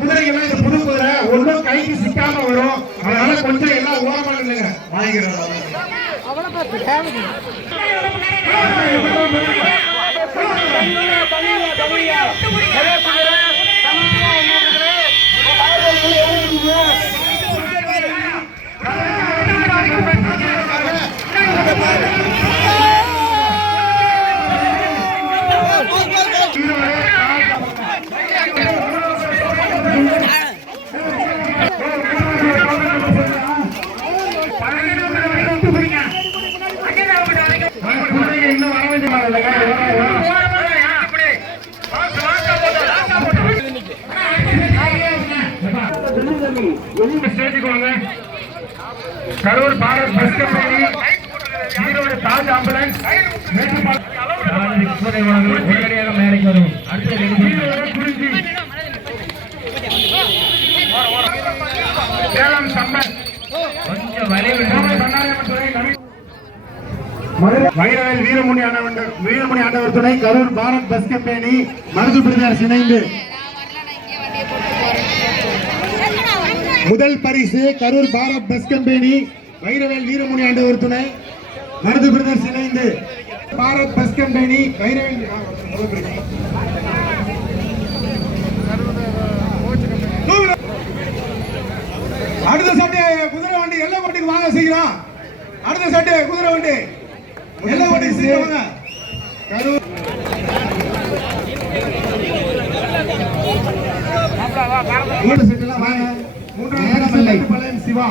குதிரைகள்லாம் இந்த புது குதிரை ஒன்றும் கைக்கு சிக்காம வரும். அதனால கொஞ்சம் எல்லாம் ஓரமா இல்லைங்க வாங்கிக்கிறோம். Karur Bharat bus company, Erode Taj ambulance, உடனடியாக மேடைக்கு வரும். குறிஞ்சி, சேலம் சம்பத், கொஞ்சம் வைரவேல் வீரமணி ஆண்டவர் துணை, Karur Bharat bus company, Marudhu brothers இணைந்து முதல் பரிசு கரூர் பாரத் பஸ் கம்பெனி, வைரவேல் வீரமணி ஆண்டவர் துணை, மருது பிரதர்ஸ் இணைந்து பாரத் பஸ் கம்பெனி, வைரவேல். அடுத்த சட்டை குதிரை வண்டி எல்லை கோட்டைக்கு வாங்க செய்கிறோம். அடுத்த சட்டை குதிரை வண்டி எல்லை கோட்டைக்கு செய்வாங்க. கரூர் மூன்று செட்டெல்லாம் வாங்க. மூன்றாவது சிவா